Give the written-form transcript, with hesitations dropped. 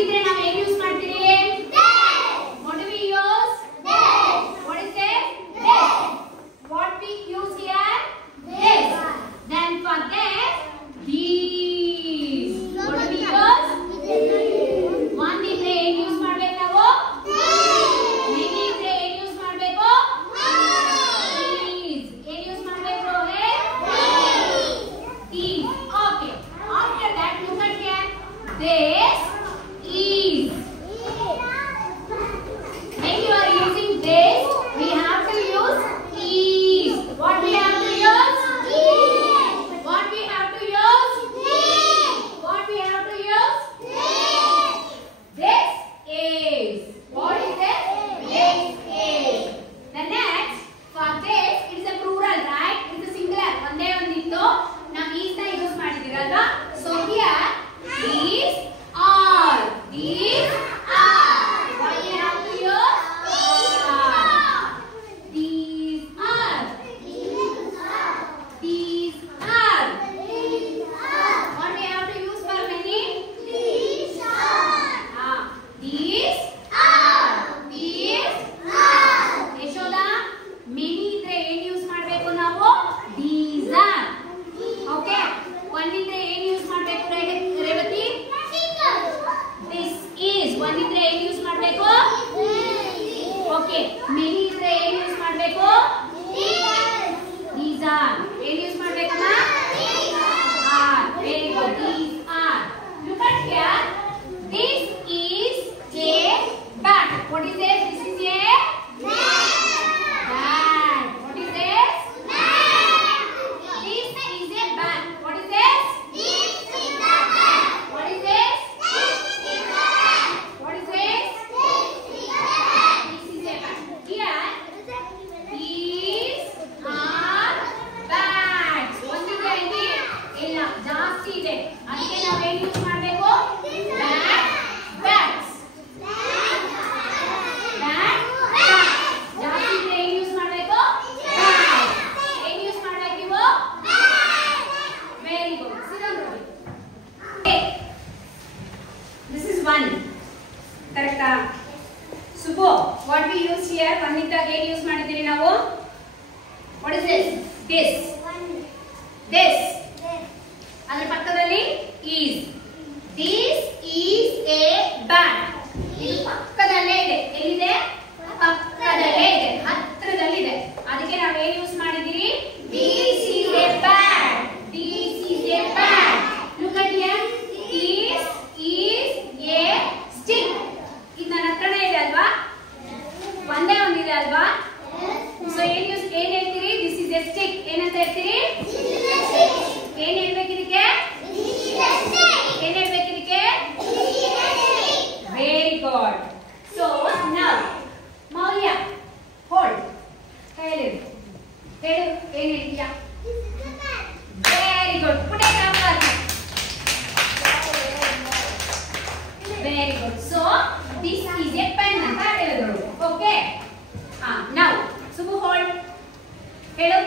ಒಂದಿದ್ರೆ ನಾವು ಏನು ಯೂಸ್ ಮಾಡ್ತೀರಿ? What do we use? What is it? What we use here? This. Then for that, these. What do we use? ಒಂದಿದ್ರೆ ಏನು use ಮಾಡ್ಬೇಕು ನಾವು? many ಇದ್ರೆ ಏನು ಯೂಸ್ ಮಾಡ್ಬೇಕು? these. ಏನು ಯೂಸ್ ಮಾಡ್ಬೇಕು? these. Okay. After that, look at here. This is. When you are using this, we have to use is. What we have to use? What we have to use? What we have to use? This is. What is this? This is. The next, for this, it is a plural, right? It is a singular. ಒಂದೇ ಒಂದಿತ್ತು ನಾವು is ನ use ಮಾಡಿದಿರಲ್ವಾ? So here, these are. These are. What we have to use? Are. These are. These are. What we have to use for many? These are. These are. Yashoda, many ಇದ್ರೆ ಏನು use ಮಾಡಬೇಕು ನಾವು? These are. Okay. ಒಂದಿದ್ರೆ ಏನು use ಮಾಡಬೇಕು Revathi? This is. ಒಂದಿದ್ರೆ ಏನು use ಮಾಡಬೇಕು? Okay. many ಇದ್ರೆ ಏನು ಯೂಸ್ ಮಾಡಬೇಕು? These are. ಏನು use ಮಾಡಬೇಕಮ್ಮ? Are. Very good. These are. Look at here. This is a bat. What is it? This is a bat. What is this? This is a bat. What is this? What is this? What is this? This is a bat. Here, these are bats. ಒಂದಿದೆ ಇಲ್ಲಿ? ಇಲ್ಲ, ಜಾಸ್ತಿ ಇದೆ. ಅದಕ್ಕೆ ನಾವು ಏನು use ಮಾಡಬೇಕು? Bat, bats. Bat, bats. ಜಾಸ್ತಿ ಇದ್ರೆ ಏನು ಯೂಸ್ ಮಾಡಬೇಕು? Bats. ಏನು ಯೂಸ್ ಮಾಡಬೇಕು ನೀವು? Very good. Sit down, Ravi. Okay. This is one. Correct? Subbu, what we use here? ಒಂದಿದ್ದಾಗ ಏನು ಯೂಸ್ ಮಾಡಿದ್ದೀರಿ ನಾವು? What is this? This. This. ಅದರ ಪಕ್ಕದಲ್ಲಿ is. This is a bat. ಇದು ಪಕ್ಕದಲ್ಲೇ ಇದೆ. ಎಲ್ಲಿದೆ? ಪಕ್ಕದಲ್ಲೇ ಇದೆ. ಹತ್ತಿರದಲ್ಲಿದೆ. ಅದಕ್ಕೆ ನಾವು ಏನು ಯೂಸ್ ಮಾಡಿದ್ದೀರಿ? This is a bat. This is a bat. Look at here. This is a stick. ಇದು ನನ್ನ ಹತ್ರನೇ ಇದೆ ಅಲ್ವಾ? ಒಂದೇ ಒಂದಿದೆ ಅಲ್ವಾ? ಸೊ ಏನು ಹೇಳ್ತೀರಿ? This is a stick. ಏನಂತ ಹೇಳ್ತೀರಿ? ಏನ್ ಹೇಳ್ಬೇಕು ಇದಕ್ಕೆ? ಏನ್ ಹೇಳ್ಬೇಕು ಇದಕ್ಕೆ? Very good. So now, Maurya, hold. ಹೇಳು ಏನ್ ಹೇಳ್ತೀಯಾ? Very good. Put it up. Very good. So this is a pen ಅಂತ ಹೇಳಿದ್ರು. Okay. Now, Subbu hold. ಹೇಳು